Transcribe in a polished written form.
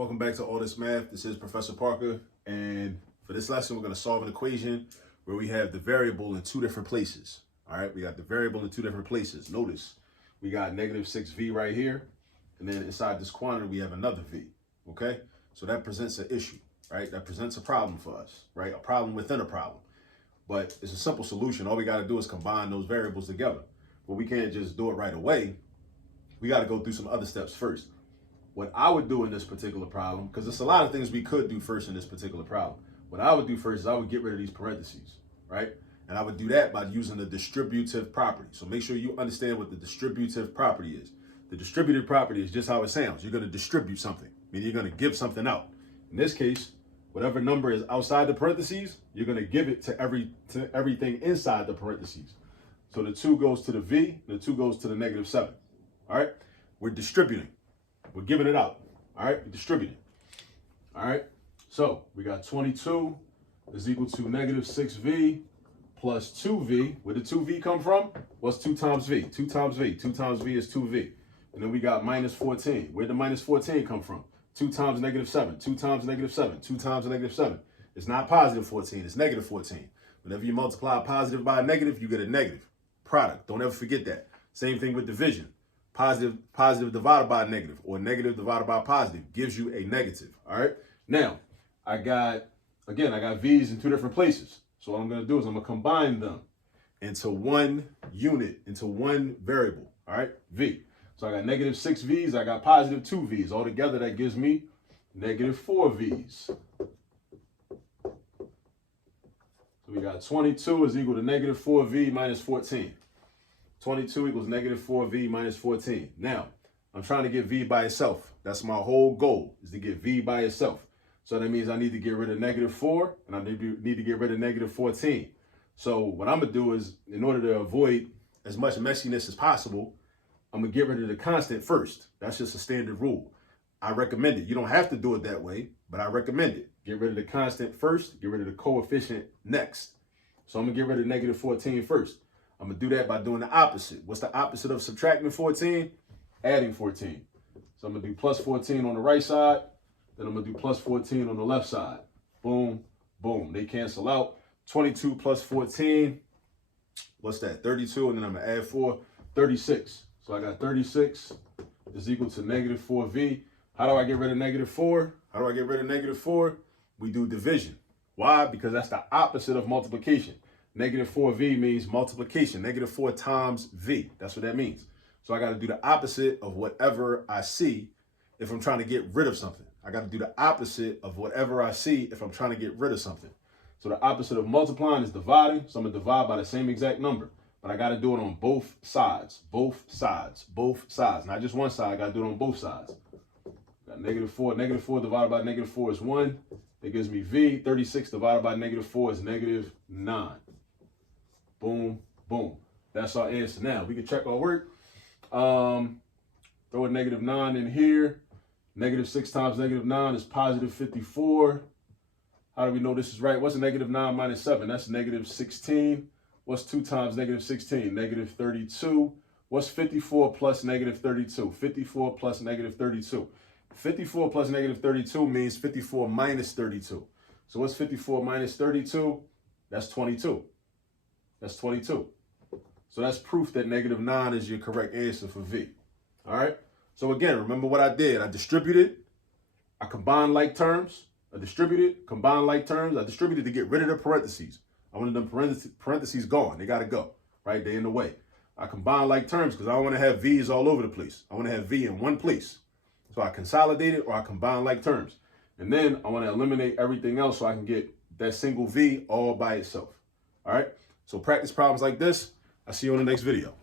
Welcome back to All This Math. This is Professor Parker, and for this lesson, we're going to solve an equation where we have the variable in two different places. All right, we got the variable in two different places. Notice we got negative 6v right here, and then inside this quantity, we have another v, okay? So that presents an issue, right? That presents a problem for us, right? A problem within a problem. But it's a simple solution. All we got to do is combine those variables together. But we can't just do it right away. We got to go through some other steps first. What I would do in this particular problem, because there's a lot of things we could do first in this particular problem. What I would do first is I would get rid of these parentheses, right? And I would do that by using the distributive property. So make sure you understand what the distributive property is. The distributive property is just how it sounds. You're going to distribute something, meaning you're going to give something out. In this case, whatever number is outside the parentheses, you're going to give it to everything inside the parentheses. So the 2 goes to the v, the 2 goes to the negative 7. All right? We're distributing. We're giving it out. All right, we're distributing. All right, so we got 22 is equal to negative 6v plus 2v. Where did 2v come from? What's 2 times v? 2 times v. 2 times v is 2v. And then we got minus 14. Where did the minus 14 come from? 2 times negative 7. 2 times negative 7. 2 times negative 7. It's not positive 14. It's negative 14. Whenever you multiply a positive by a negative, you get a negative product. Don't ever forget that. Same thing with division. Positive divided by a negative, or negative divided by a positive gives you a negative. All right. Now, I got v's in two different places. So what I'm going to do is I'm going to combine them into one unit, into one variable. All right, v. So I got negative 6v's. I got positive 2v's. Altogether, that gives me negative 4v's. So we got 22 is equal to negative 4v minus 14. 22 equals negative 4v minus 14. Now, I'm trying to get v by itself. That's my whole goal, is to get v by itself. So that means I need to get rid of negative 4, and I need to get rid of negative 14. So what I'm going to do is, in order to avoid as much messiness as possible, I'm going to get rid of the constant first. That's just a standard rule. I recommend it. You don't have to do it that way, but I recommend it. Get rid of the constant first, get rid of the coefficient next. So I'm going to get rid of negative 14 first. I'm going to do that by doing the opposite. What's the opposite of subtracting 14? Adding 14. So I'm going to do plus 14 on the right side. Then I'm going to do plus 14 on the left side. Boom, boom. They cancel out. 22 plus 14. What's that? 32. And then I'm going to add 4. 36. So I got 36 is equal to negative 4v. How do I get rid of negative 4? How do I get rid of negative 4? We do division. Why? Because that's the opposite of multiplication. Negative 4v means multiplication. Negative 4 times v. That's what that means. So I got to do the opposite of whatever I see if I'm trying to get rid of something. I got to do the opposite of whatever I see if I'm trying to get rid of something. So the opposite of multiplying is dividing. So I'm going to divide by the same exact number. But I got to do it on both sides. Both sides. Both sides. Not just one side. I got to do it on both sides. Got negative 4. Negative 4 divided by negative 4 is 1. That gives me v. 36 divided by negative 4 is negative 9. Boom, boom. That's our answer. Now, we can check our work. Throw a negative 9 in here. Negative 6 times negative 9 is positive 54. How do we know this is right? What's a negative 9 minus 7? That's negative 16. What's 2 times negative 16? Negative 32. What's 54 plus negative 32? 54 plus negative 32. 54 plus negative 32 means 54 minus 32. So what's 54 minus 32? That's 22. That's 22. So that's proof that negative 9 is your correct answer for V. All right. So again, remember what I did. I distributed. I combined like terms. I distributed, combined like terms. I distributed to get rid of the parentheses. I wanted them parentheses gone. They got to go. Right? They're in the way. I combined like terms because I don't want to have V's all over the place. I want to have V in one place. So I consolidated or I combined like terms. And then I want to eliminate everything else so I can get that single V all by itself. All right. So practice problems like this. I'll see you on the next video.